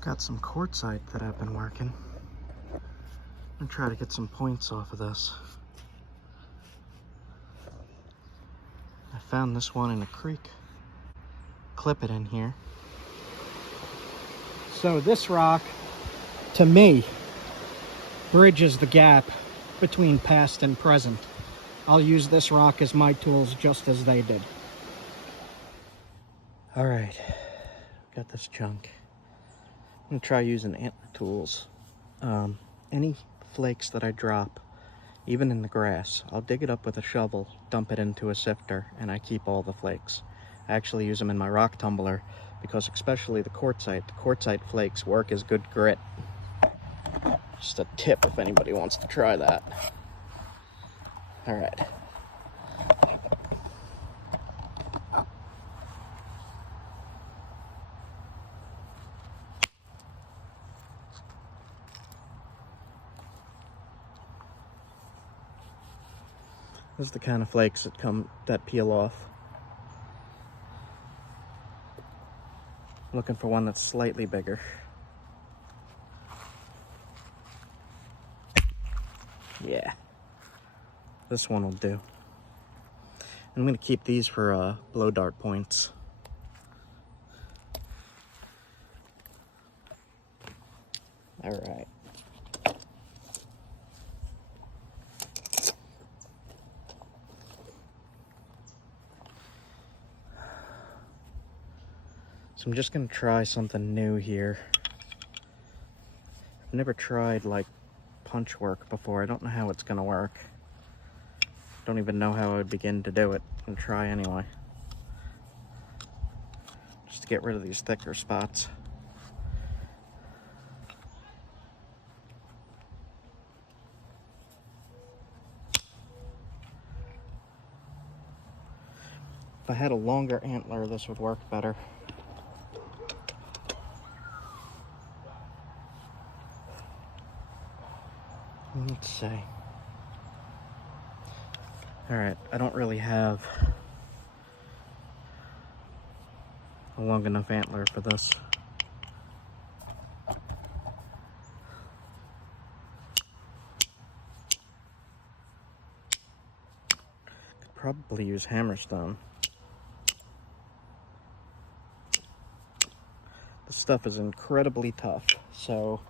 Got some quartzite that I've been working. I'm gonna try to get some points off of this. I found this one in a creek. Clip it in here. So this rock, to me, bridges the gap between past and present. I'll use this rock as my tools just as they did. All right, got this chunk. I'm gonna try using antler tools. Any flakes that I drop, even in the grass, I'll dig it up with a shovel, dump it into a sifter, and I keep all the flakes. I actually use them in my rock tumbler because especially the quartzite flakes work as good grit. Just a tip if anybody wants to try that. All right. This is the kind of flakes that peel off. Looking for one that's slightly bigger. Yeah, this one will do. I'm gonna keep these for blow dart points. All right. So I'm just gonna try something new here. I've never tried like punch work before. I don't know how it's gonna work. Don't even know how I would begin to do it. I'm gonna try anyway. Just to get rid of these thicker spots. If I had a longer antler, this would work better. Let's see. All right, I don't really have a long enough antler for this. Could probably use hammerstone. This stuff is incredibly tough, so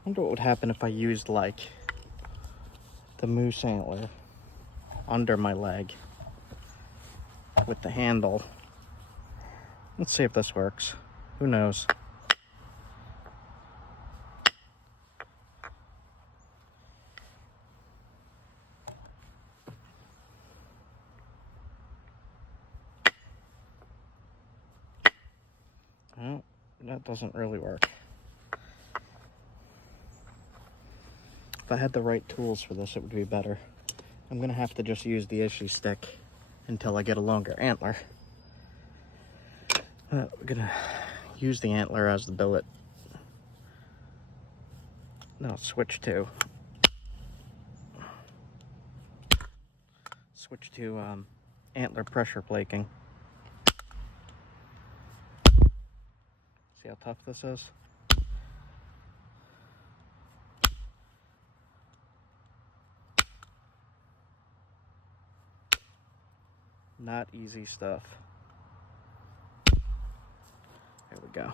I wonder what would happen if I used like the moose antler under my leg with the handle. Let's see if this works. Who knows? Well, that doesn't really work. If I had the right tools for this, it would be better. I'm gonna have to just use the issue stick until I get a longer antler. We're gonna use the antler as the billet. Then I'll switch to antler pressure flaking. See how tough this is? Not easy stuff. There we go.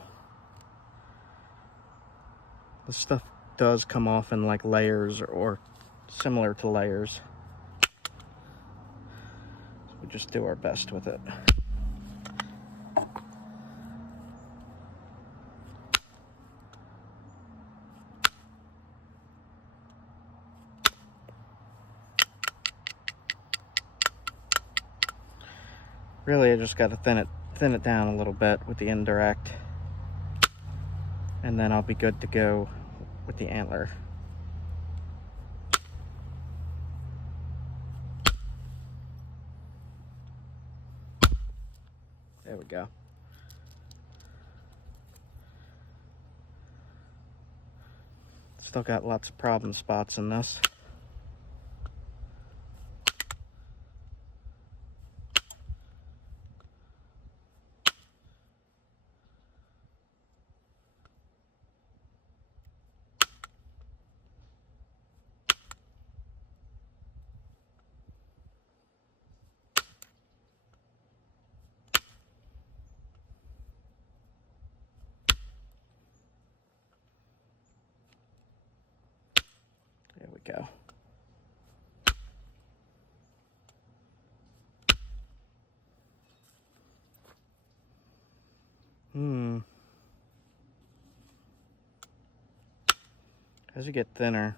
This stuff does come off in like layers or similar to layers. So we just do our best with it. Really, I just got to thin it down a little bit with the Indirect, and then I'll be good to go with the antler. There we go. Still got lots of problem spots in this. go. As you get thinner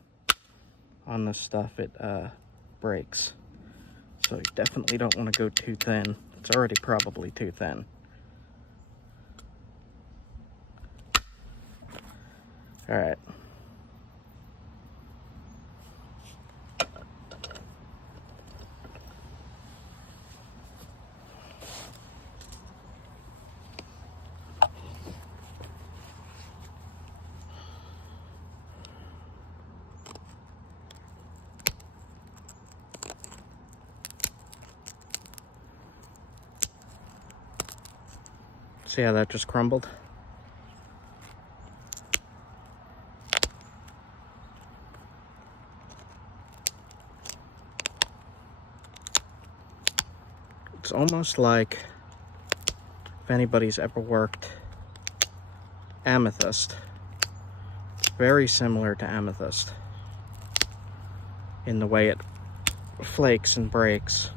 on this stuff, it breaks. So you definitely don't want to go too thin. It's already probably too thin. All right. See how that just crumbled? It's almost like, if anybody's ever worked amethyst, it's very similar to amethyst in the way it flakes and breaks.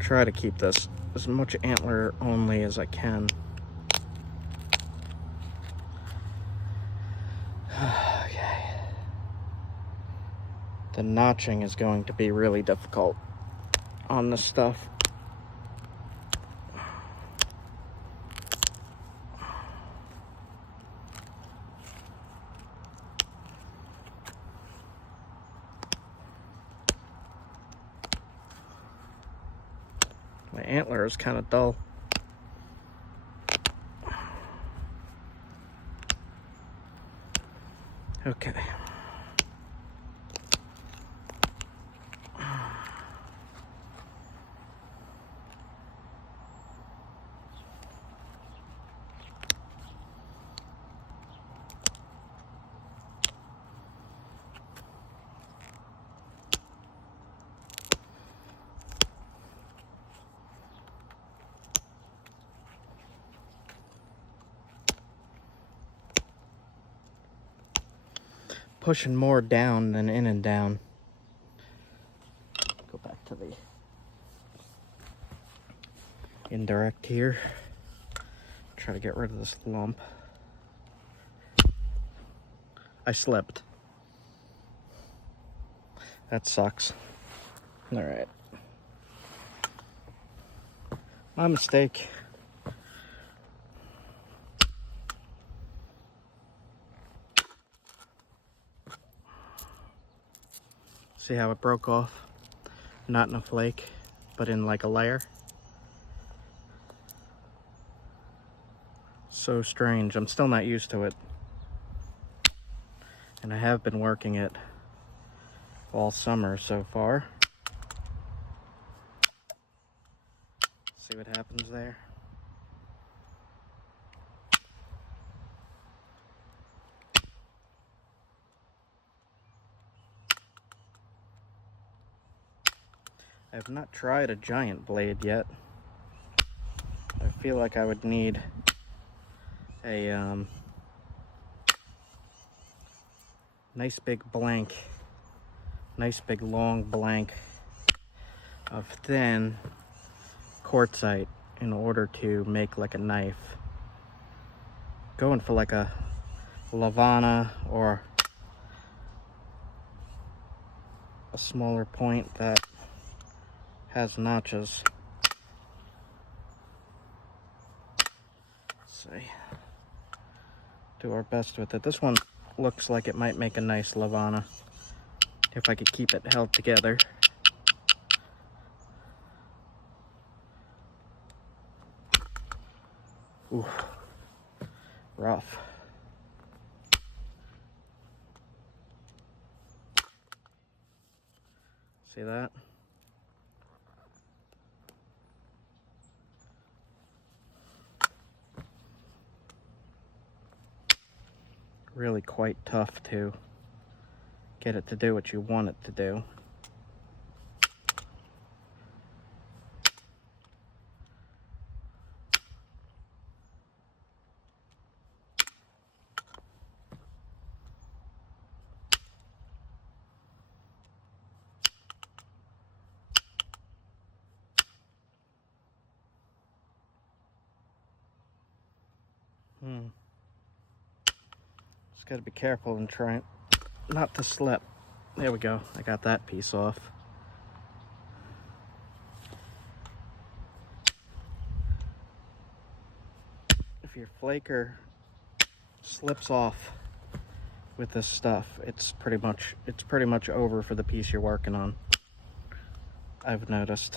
Try to keep this as much antler only as I can. Okay. The notching is going to be really difficult on this stuff. My antler is kind of dull. Okay. Pushing more down than in and down. Go back to the indirect here. Try to get rid of this lump. I slipped. That sucks. All right. My mistake. See how it broke off? Not in a flake, but in like a layer. So strange. I'm still not used to it. And I have been working it all summer so far. See what happens there? I have not tried a giant blade yet. I feel like I would need a nice big blank, nice big long blank of thin quartzite in order to make like a knife. Going for like a Lavana or a smaller point that has notches. Let's see. Do our best with it. This one looks like it might make a nice Lavana if I could keep it held together. Ooh, rough. See that? Really quite tough to get it to do what you want it to do. Just gotta be careful and try not to slip. There we go. I got that piece off. If your flaker slips off with this stuff, it's pretty much over for the piece you're working on. I've noticed.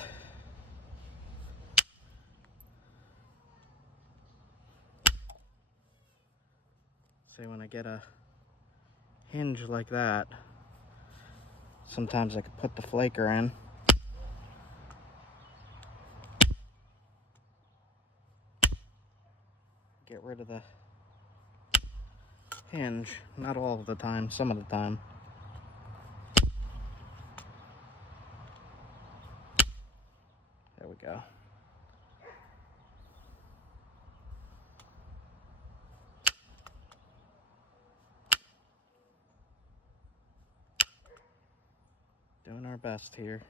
See, when I get a hinge like that, sometimes I could put the flaker in. Get rid of the hinge. Not all of the time, some of the time. There we go. Doing our best here.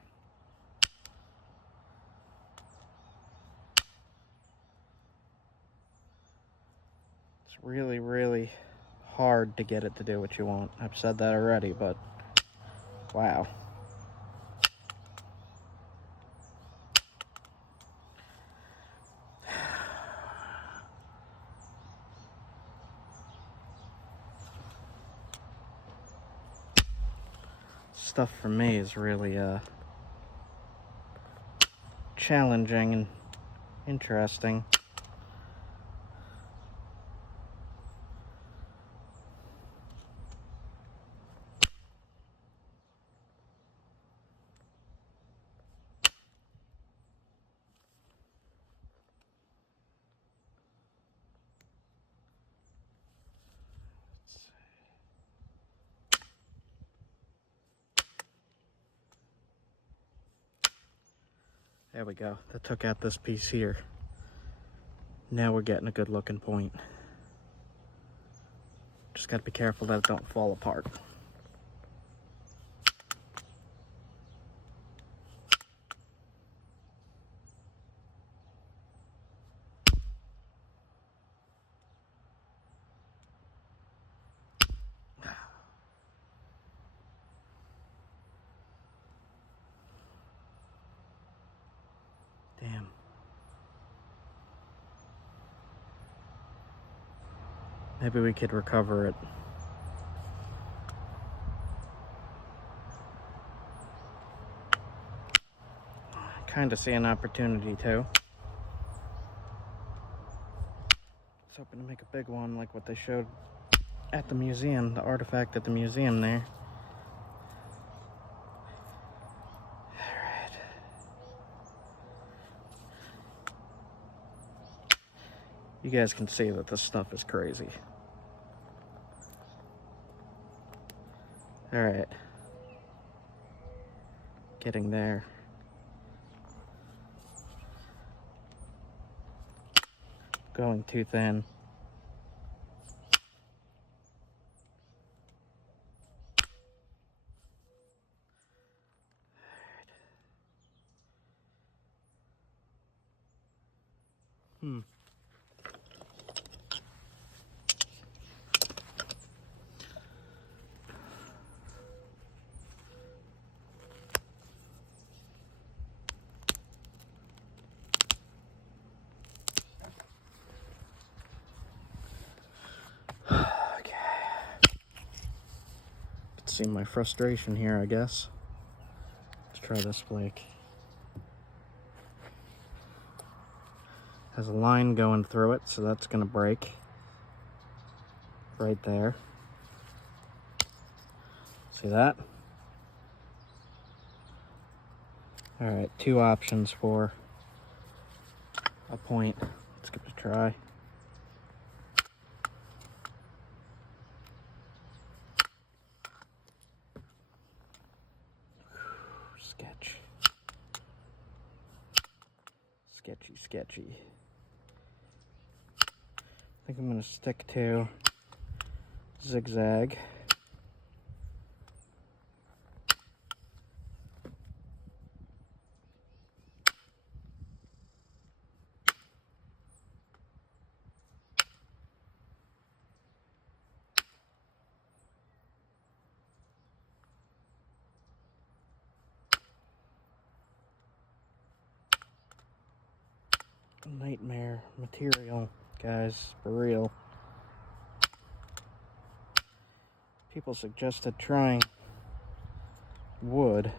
It's really, really hard to get it to do what you want. I've said that already, but wow. Stuff for me is really challenging and interesting. There we go. That took out this piece here. Now we're getting a good looking point. Just gotta be careful that it don't fall apart. Damn. Maybe we could recover it. Kind of see an opportunity too. I was hoping to make a big one like what they showed at the museum, the artifact at the museum there. Alright. You guys can see that this stuff is crazy. Alright. Getting there. Going too thin. See my frustration here, I guess. Let's try this flake. Has a line going through it, so that's gonna break right there. See that? All right, two options for a point. Let's give it a try. Sketch. Sketchy, sketchy. I think I'm gonna stick to zigzag. nightmare material, guys, for real. People suggested trying wood,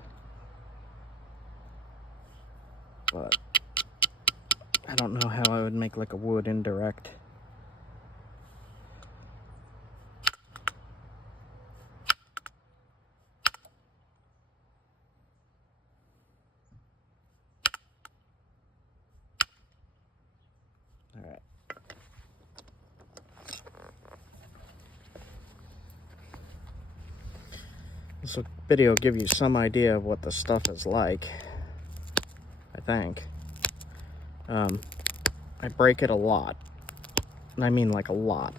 but I don't know how I would make like a wood indirect. All right. This video will give you some idea of what the stuff is like, I think. I break it a lot, and I mean like a lot.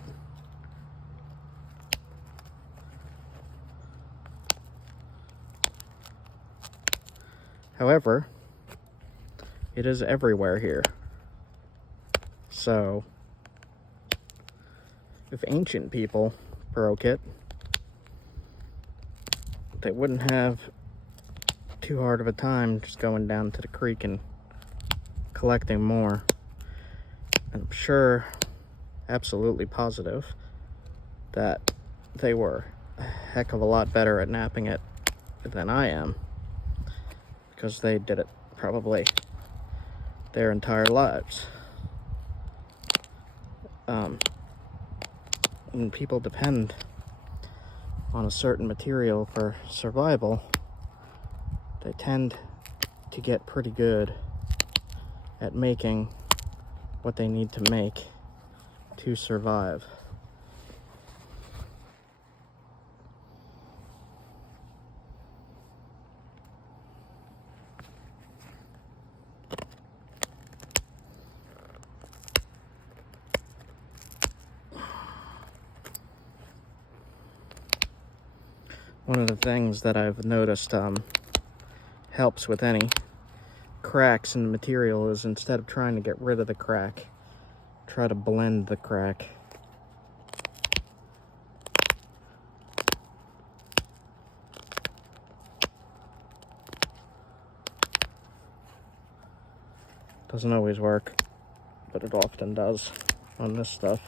However, it is everywhere here. So, if ancient people broke it, they wouldn't have too hard of a time just going down to the creek and collecting more. And I'm sure, absolutely positive, that they were a heck of a lot better at napping it than I am, because they did it probably their entire lives. When people depend on a certain material for survival, they tend to get pretty good at making what they need to make to survive. One of the things that I've noticed helps with any cracks in the material is, instead of trying to get rid of the crack, try to blend the crack. Doesn't always work, but it often does on this stuff.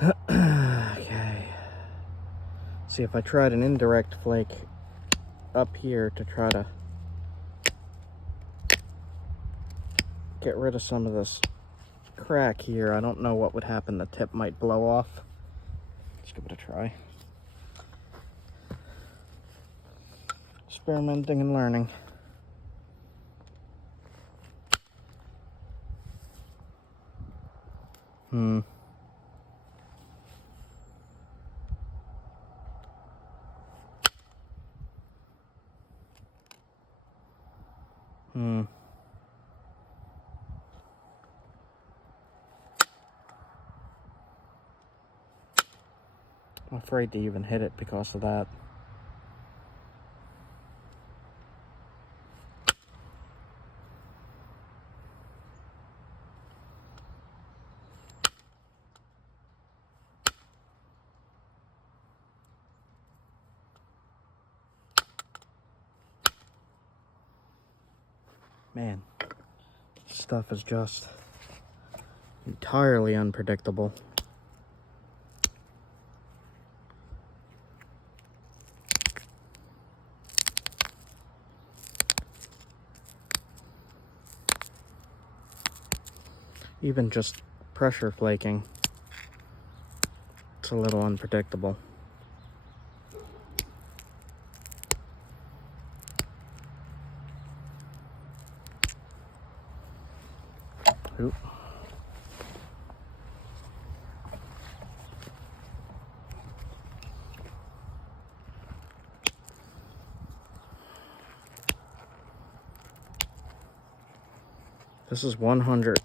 Okay. See, if I tried an indirect flake up here to try to get rid of some of this crack here, I don't know what would happen. The tip might blow off. Let's give it a try. Experimenting and learning. I'm afraid to even hit it because of that. Man, this stuff is just entirely unpredictable. Even just pressure flaking, it's a little unpredictable. Oop. This is 100%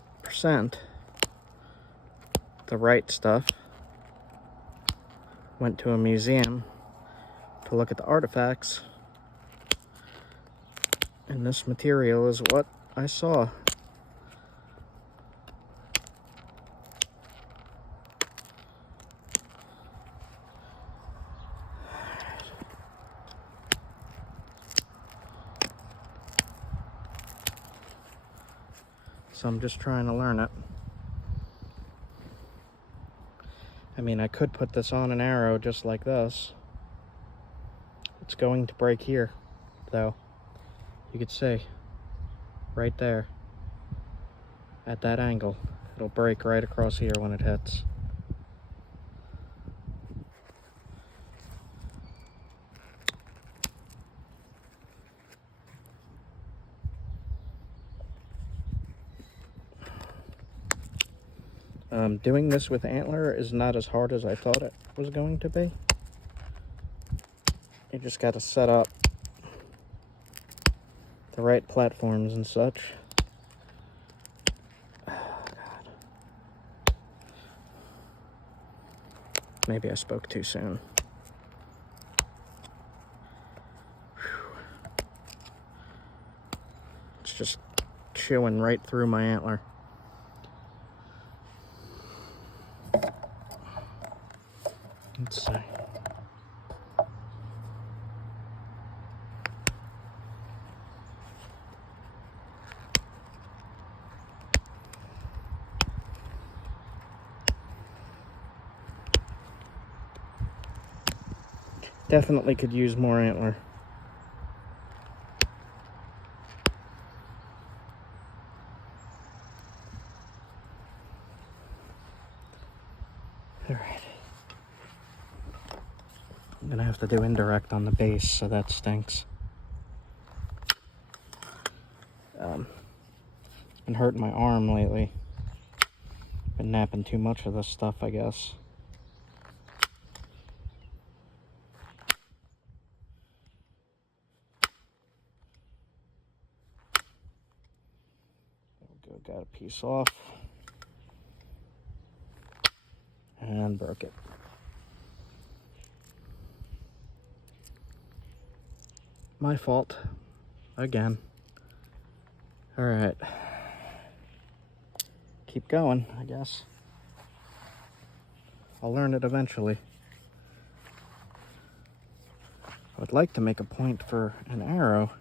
the right stuff. Went to a museum to look at the artifacts, and this material is what I saw. so I'm just trying to learn it. I mean, I could put this on an arrow just like this. It's going to break here, though. You could see, right there, at that angle. It'll break right across here when it hits. Doing this with antler is not as hard as I thought it was going to be. You just got to set up the right platforms and such. Oh, God. Maybe I spoke too soon. Whew. It's just chewing right through my antler. Let's see. Definitely could use more antler. All right. I'm gonna have to do indirect on the base, so that stinks. It's been hurting my arm lately. Been napping too much of this stuff, I guess. There we go, got a piece off. And broke it. My fault. Again. Alright. Keep going, I guess. I'll learn it eventually. I would like to make a point for an arrow.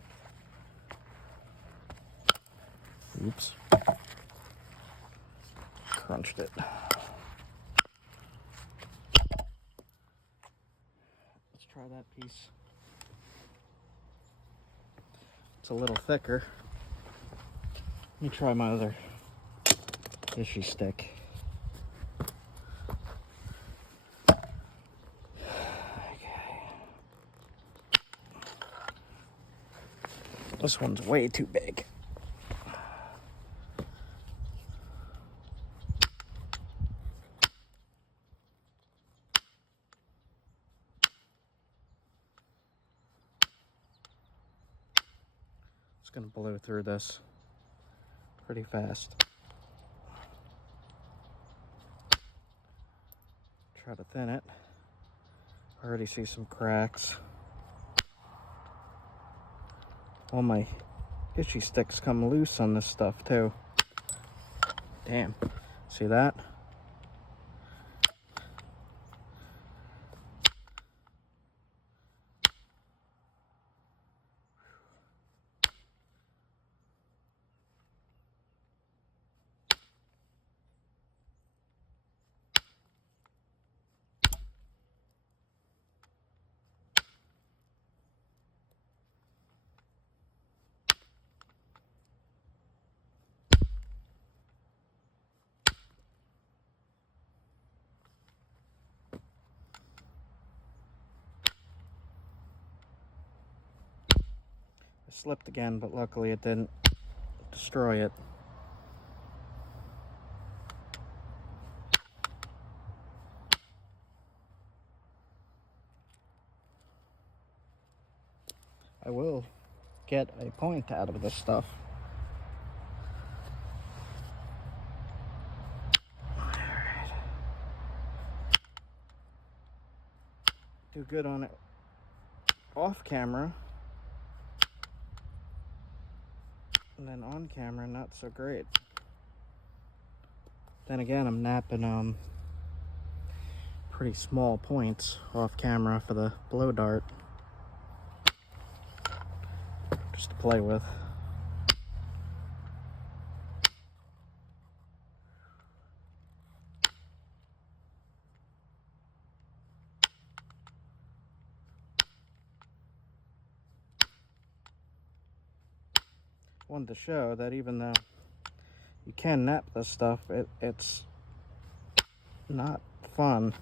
Oops. Crunched it. Let's try that piece. It's a little thicker. Let me try my other fishy stick. Okay. This one's way too big. It's gonna blow through this pretty fast. Try to thin it. I already see some cracks. All my itchy sticks come loose on this stuff too. Damn. See that? I slipped again, but luckily it didn't destroy it. I will get a point out of this stuff. Alright. Do good on it off camera. And then on camera, not so great. Then again, I'm napping pretty small points off camera for the blow dart. Just to play with. wanted to show that even though you can knap this stuff, it's not fun.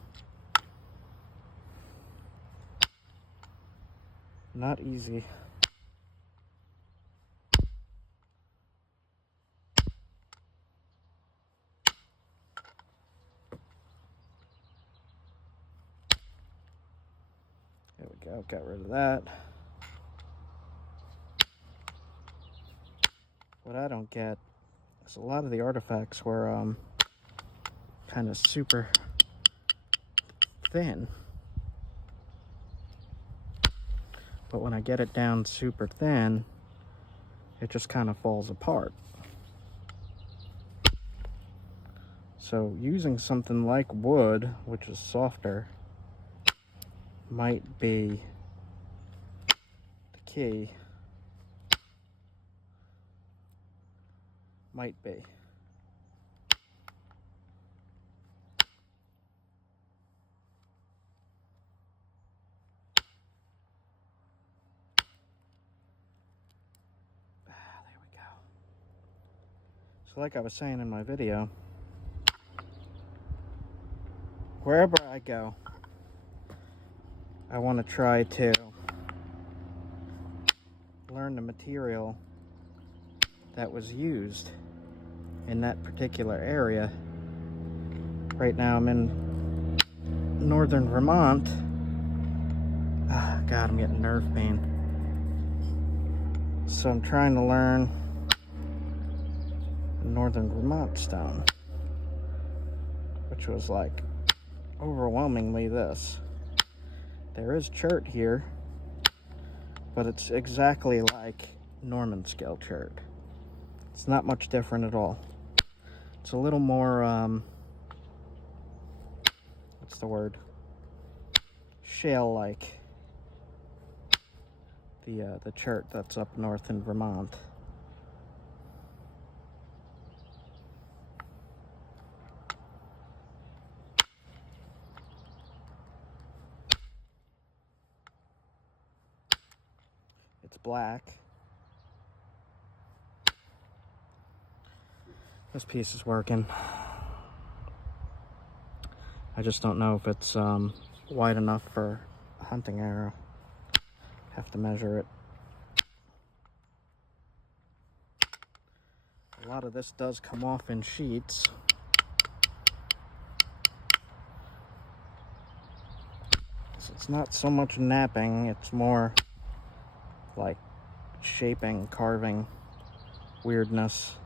Not easy. There we go, got rid of that. What I don't get is a lot of the artifacts were kind of super thin. But when I get it down super thin, it just kind of falls apart. So using something like wood, which is softer, might be the key. Might be. There we go. So like I was saying in my video, wherever I go, I want to try to learn the material that was used in that particular area. Right now I'm in northern Vermont. God, I'm getting nerve pain. So I'm trying to learn northern Vermont stone, which was like overwhelmingly this. There is chert here, but it's exactly like Norman scale chert. It's not much different at all. It's a little more, what's the word? Shale-like. The chert that's up north in Vermont. It's black. This piece is working. I just don't know if it's wide enough for a hunting arrow. Have to measure it. A lot of this does come off in sheets. So it's not so much knapping, it's more like shaping, carving, weirdness.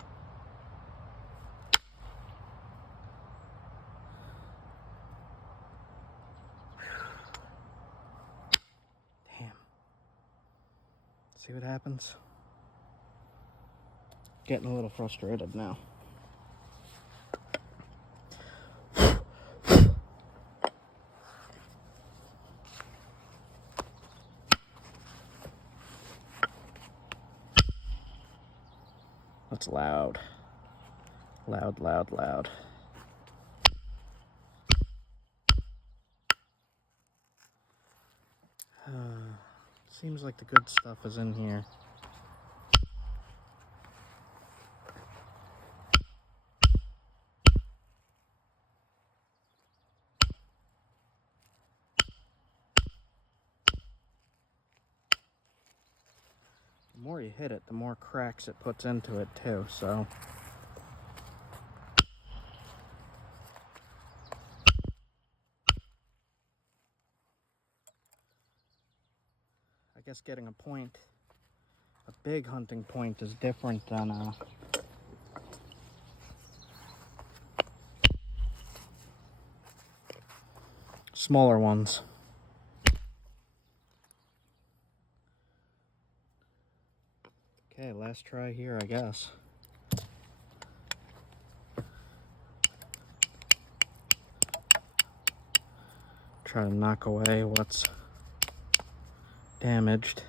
Damn. See what happens? Getting a little frustrated now. That's loud. Loud, loud, loud. Seems like the good stuff is in here. The more you hit it, the more cracks it puts into it too, so. I guess getting a point, a big hunting point, is different than smaller ones. Okay, last try here, I guess. Try to knock away what's damaged.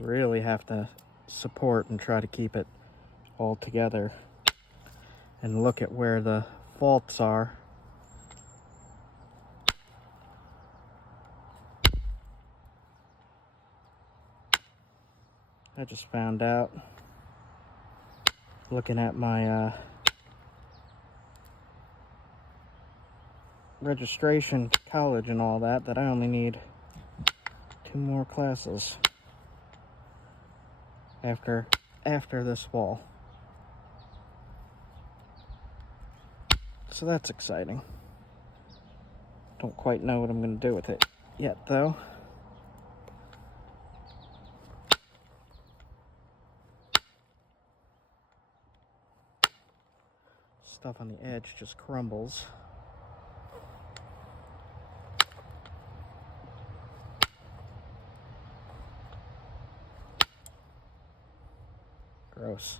You really have to support and try to keep it all together and look at where the faults are. I just found out, looking at my registration to college and all that, that I only need 2 more classes after this fall. So that's exciting. Don't quite know what I'm going to do with it yet, though. Stuff on the edge just crumbles. Gross.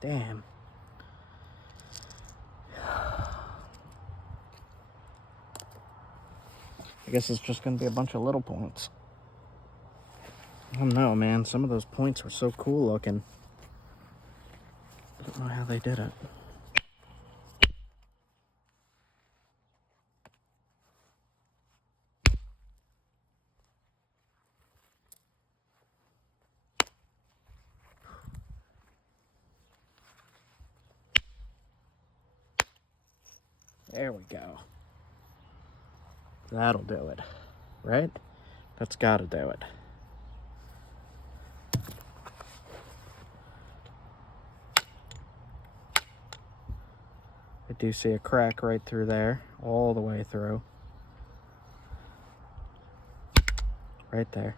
Damn. I guess it's just gonna be a bunch of little points. I don't know, man. Some of those points were so cool looking. I don't know how they did it. There we go. That'll do it, right? That's gotta do it. I do see a crack right through there, all the way through. Right there.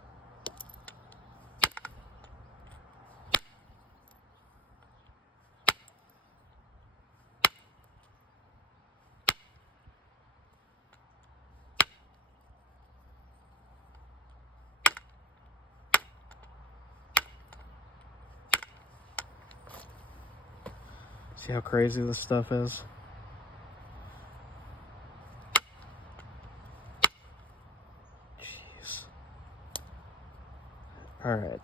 See how crazy this stuff is? Jeez. All right.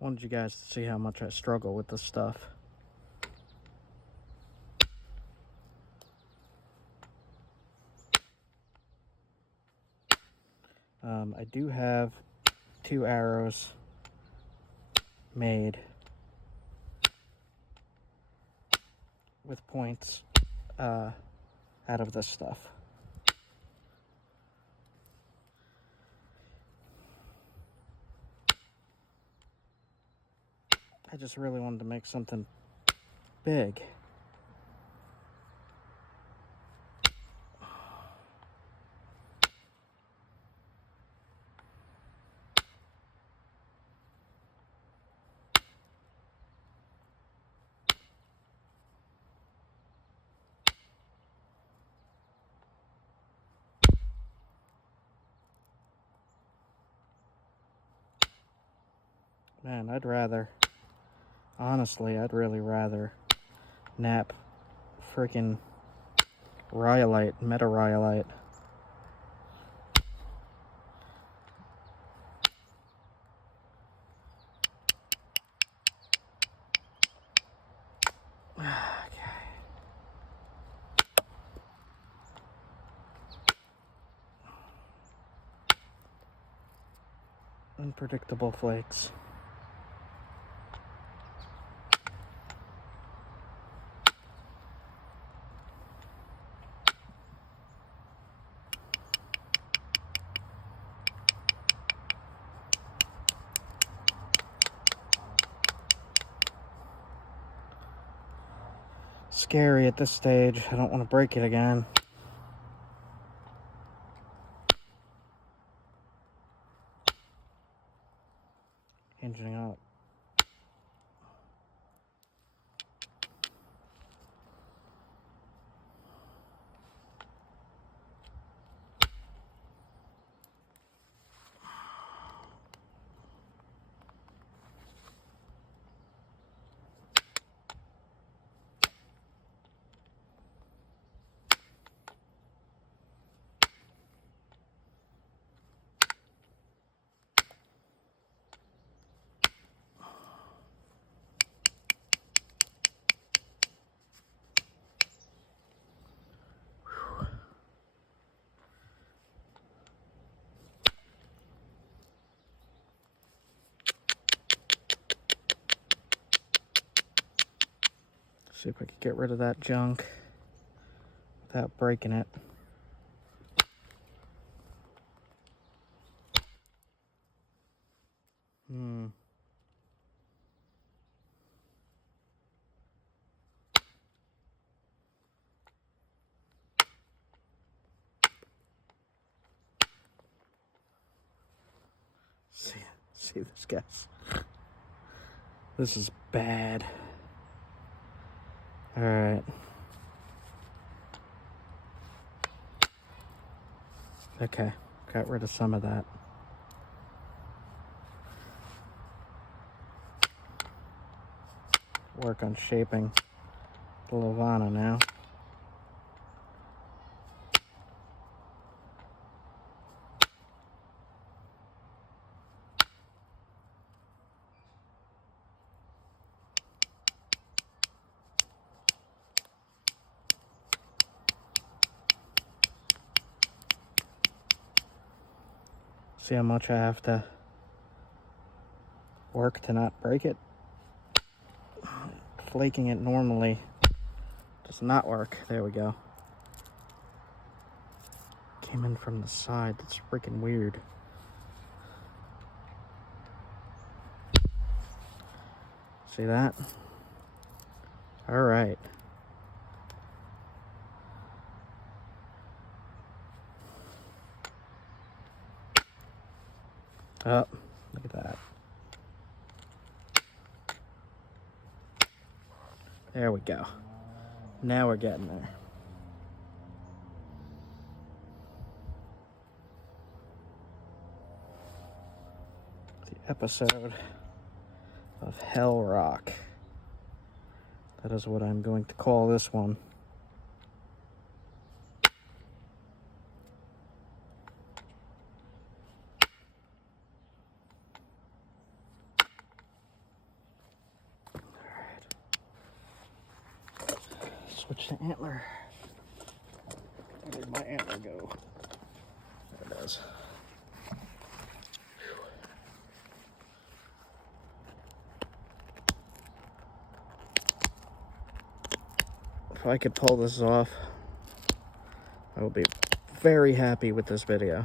Wanted you guys to see how much I struggle with this stuff. I do have 2 arrows made with points out of this stuff. I just really wanted to make something big. Man, honestly, I'd really rather nap freaking rhyolite, meta-rhyolite. Unpredictable flakes. scary at this stage. I don't want to break it again. Hinging up. See if I can get rid of that junk without breaking it. See this, guys. This is bad. All right. Okay, got rid of some of that. Work on shaping the Lavana now. See how much I have to work to not break it? Flaking it normally does not work. There we go. Came in from the side. That's freaking weird. See that? All right. Oh, look at that. There we go. Now we're getting there. The episode of Hell Rock. That is what I'm going to call this one. Switch to antler. Where did my antler go? There it is. If I could pull this off, I would be very happy with this video.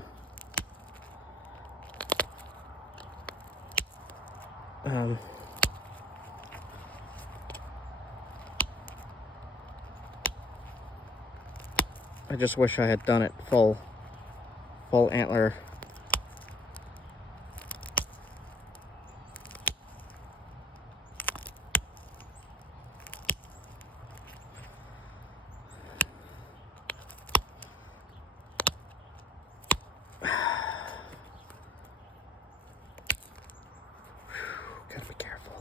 I just wish I had done it full antler. Gotta be careful.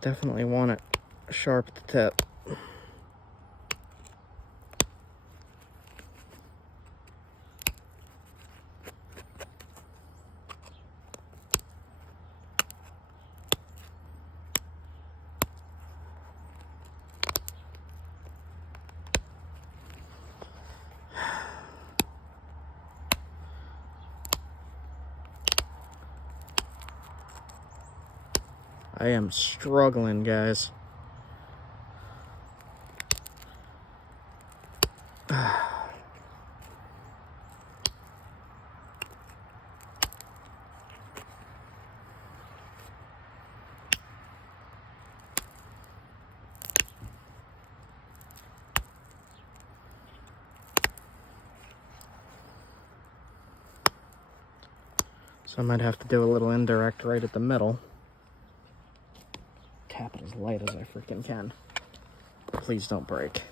Definitely want it sharp at the tip. I am struggling, guys. So I might have to do a little indirect right at the middle. Tap it as light as I freaking can. Please don't break.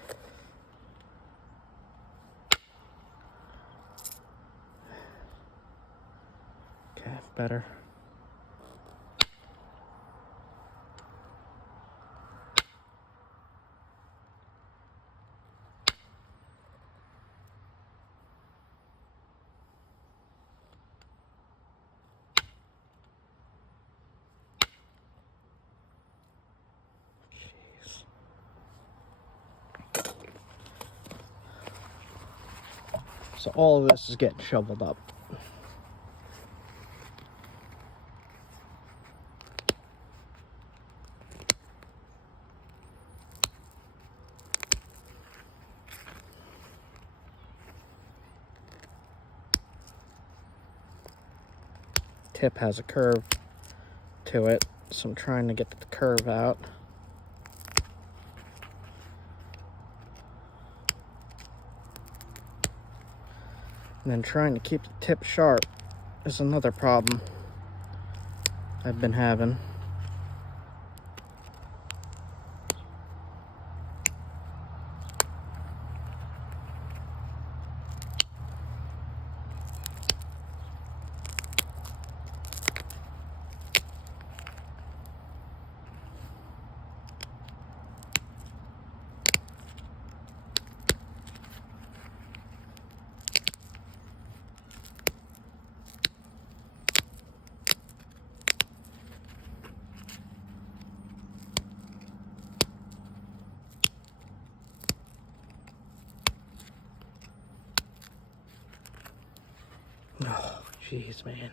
Okay, better. So all of this is getting shoveled up. Tip has a curve to it, so I'm trying to get the curve out. And then trying to keep the tip sharp is another problem I've been having. Oh, jeez, man.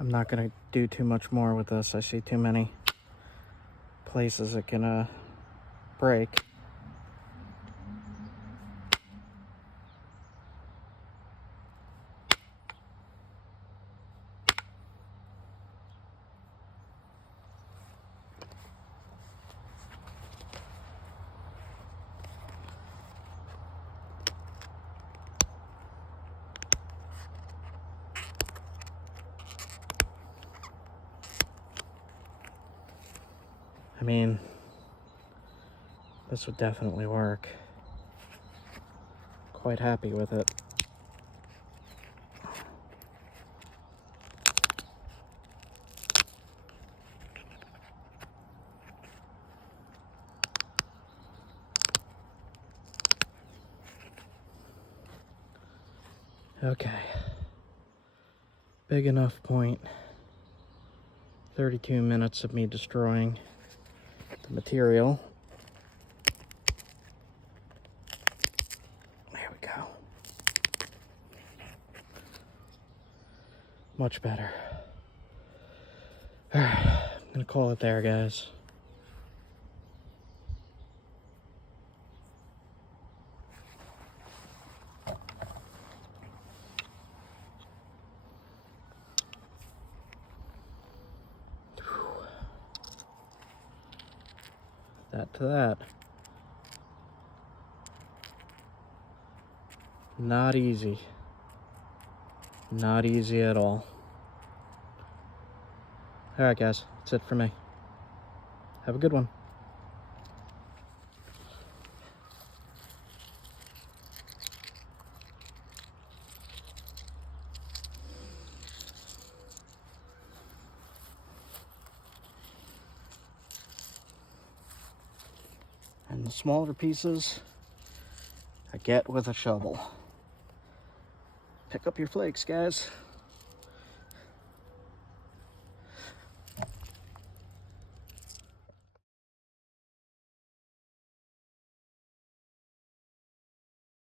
I'm not gonna do too much more with this. I see too many places it can break. I mean, this would definitely work. Quite happy with it. Okay. Big enough point. 32 minutes of me destroying the material. There we go. Much better. Alright, I'm gonna call it there, guys. That to that. Not easy. Not easy at all. Alright guys, that's it for me. Have a good one. And the smaller pieces, I get with a shovel. Pick up your flakes, guys.